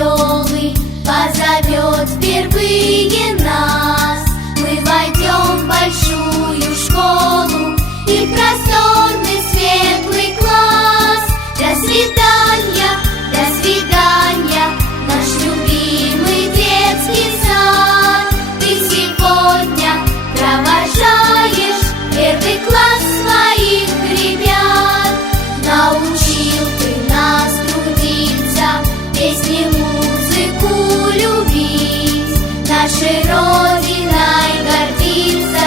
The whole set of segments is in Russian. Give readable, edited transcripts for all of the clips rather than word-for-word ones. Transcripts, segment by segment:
веселый позовет впервые нас. Мы войдем в большую школу и просторный светлый класс. До свидания, наш любимый детский сад. Ты сегодня провожаешь первый класс своих ребят. Научил ты нас трудиться, песни, музыку любить, нашей Родиной гордиться,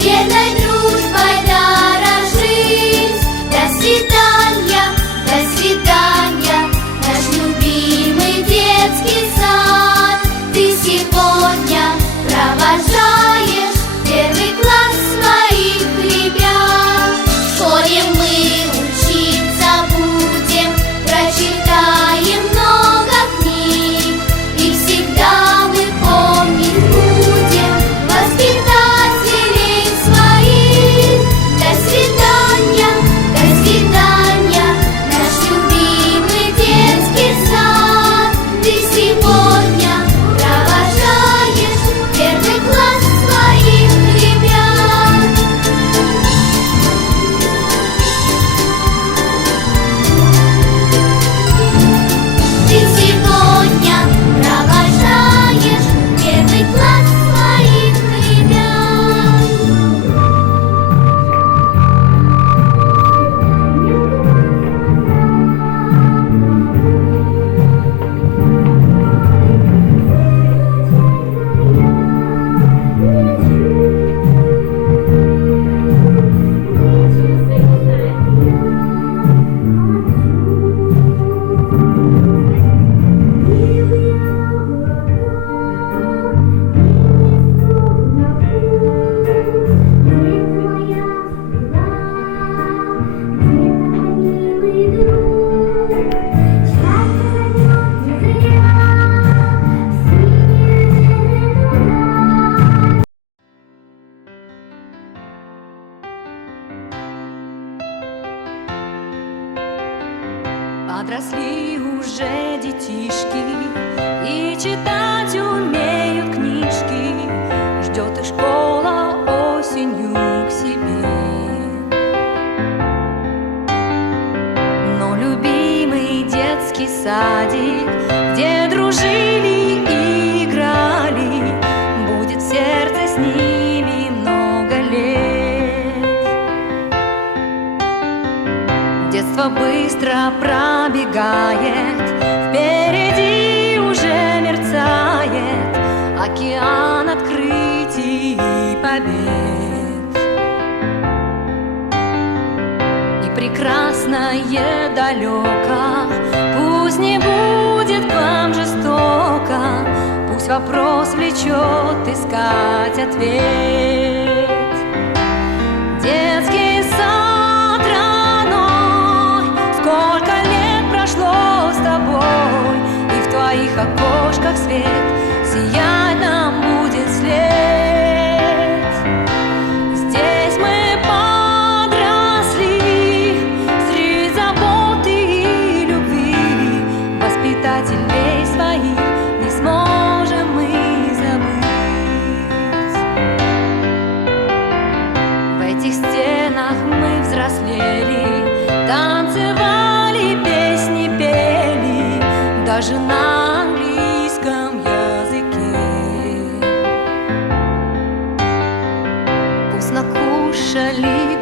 верной дружбой дорожить. До свидания, наш любимый детский сад. Ты сегодня провожаешь первый класс своих ребят. В школе мы учиться будем, прочитаем много книг, и всегда мы помнить будем воспитателей своих. До свидания, наш любимый детский сад. Ты сегодня провожаешь первый класс своих ребят. Ты сегодня провожаешь первый класс своих ребят. Подросли уже детишки и читать умеют книжки. Ждет и школа осенью к себе. Но любимый детский садик, где дружили и играли, будет в сердце с ними много лет. Детство быстро пробегает, впереди уже мерцает океан открытий и побед. И прекрасное далеко, пусть не будет к вам жестоко, пусть вопрос влечет искать ответ. Детский сад родной, сколько лет прошло с тобой, и в твоих окошках свет сиять нам будет след. Здесь мы подросли среди заботы и любви, воспитателей своих не сможем мы забыть. В этих стенах мы взрослели, танцевали, песни пели, даже на английском языке. Вкусно кушали